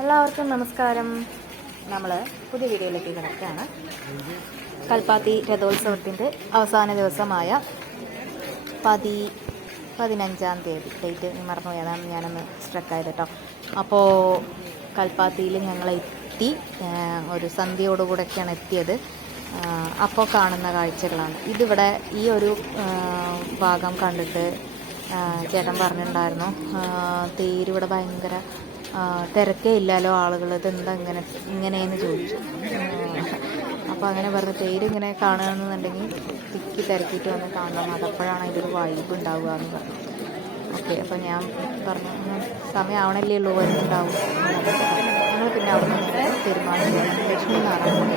എല്ലാവർക്കും നമസ്കാരം. നമ്മൾ പുതിയ വീഡിയോയിലേക്ക് കിടക്കുകയാണ്. കൽപ്പാത്തി രഥോത്സവത്തിൻ്റെ അവസാന ദിവസമായ 15-ാം തീയതി, ഡേറ്റ് മറന്നു പോയതാണ്, ഞാനൊന്ന് സ്ട്രക്കായത് കേട്ടോ. അപ്പോൾ കൽപ്പാത്തിയിൽ ഞങ്ങളെത്തി, ഒരു സന്ധ്യയോടുകൂടെയൊക്കെയാണ് എത്തിയത്. അപ്പോൾ കാണുന്ന കാഴ്ചകളാണ് ഇതിവിടെ. ഈ ഒരു ഭാഗം കണ്ടിട്ട് ചേട്ടൻ പറഞ്ഞിട്ടുണ്ടായിരുന്നു, തേരിവിടെ ഭയങ്കര തിരക്കേ ഇല്ലല്ലോ, ആളുകൾ ഇതെന്താ ഇങ്ങനെയെന്ന് ചോദിച്ചു. അപ്പോൾ അങ്ങനെ പറഞ്ഞു, തേര് ഇങ്ങനെ കാണുകയാണെന്നുണ്ടെങ്കിൽ തിക്കി തിരക്കിയിട്ട് വന്ന് കാണണം, അതപ്പോഴാണ് അതിൻ്റെ വൈബ് ഉണ്ടാവുക എന്ന് പറഞ്ഞു. ഓക്കെ, അപ്പോൾ ഞാൻ പറഞ്ഞു സമയമാവണല്ലേ ഉള്ളൂ, വരുന്നുണ്ടാവും. ഞങ്ങൾ പിന്നെ അവിടെ നിന്ന് പെരുമാറി ലക്ഷ്മി നാരായണ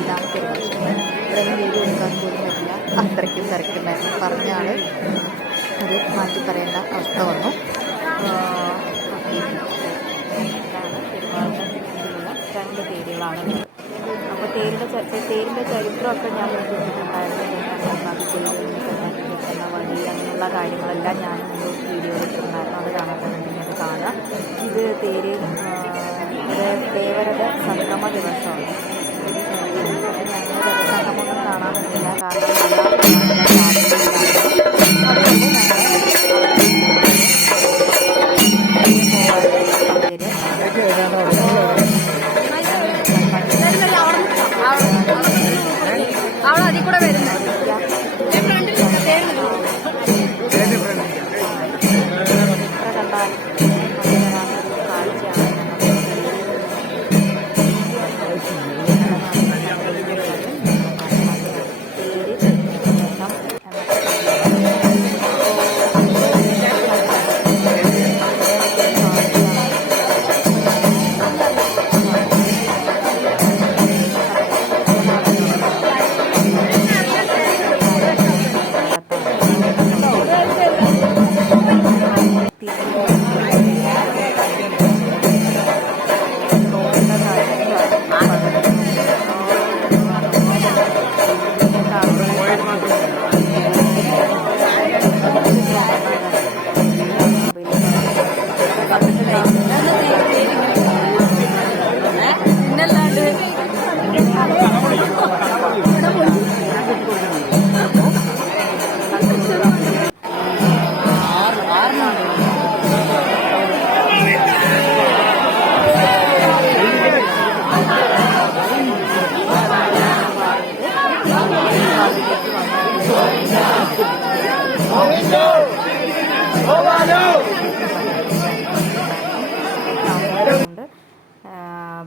ഇതാണ് പെരുമാറി. ഇവിടെ വീഡിയോ എടുക്കാൻ പോലും പറ്റില്ല, അത്രയ്ക്കും തിരക്കുണ്ടായിരുന്നു. പറഞ്ഞ ആൾ അത് മാറ്റി പറയേണ്ട അവസ്ഥ വന്നു. പെരുമാറുള്ള 2 തേരുകളാണ്. അപ്പോൾ തേരിൻ്റെ ചരിത്രമൊക്കെ ഞാൻ നോക്കിയിട്ടുണ്ടായിരുന്നു. എന്ന വഴി അങ്ങനെയുള്ള കാര്യങ്ങളെല്ലാം ഞാൻ വീഡിയോ ഇട്ടിട്ടുണ്ടായിരുന്നു. അത് കാണാൻ കാണുക. ഇത് തേര് ഇവിടെ ദേവരുടെ സംഗമ ദിവസമാണ്. ഞങ്ങൾ രഥസംഗമൊന്നും കാണാൻ പറ്റില്ല, അവിടെ അതിൽ കൂടെ വരുന്നത്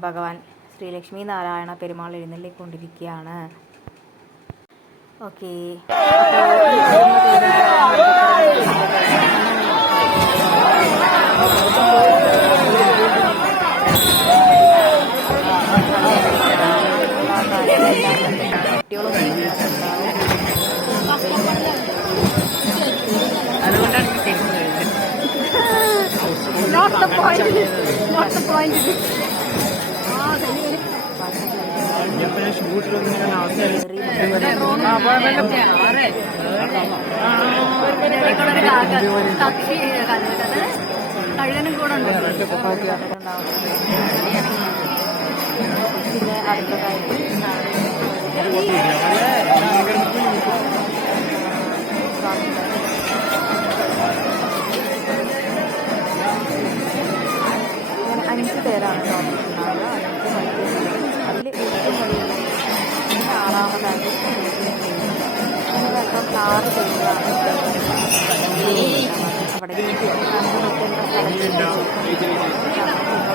ഭഗവാൻ ശ്രീ ലക്ഷ്മി നാരായണ പെരുമാൾ എഴുന്നള്ളിക്കൊണ്ടിരിക്കുകയാണ്. ഓക്കെ, കഴുകനും കൂടെ ഉണ്ട്. പിന്നെ അടുത്തതായിട്ട് അങ്ങനെ 5 പേരാണ് നോക്കിയിട്ടുണ്ടാവുക. 5 അതിൽ ഏറ്റവും വലിയ 6ാമതായിട്ട് 6 പേരാണ് അവിടെ കണ്ടുനിൽക്കേണ്ട സ്ഥലത്ത്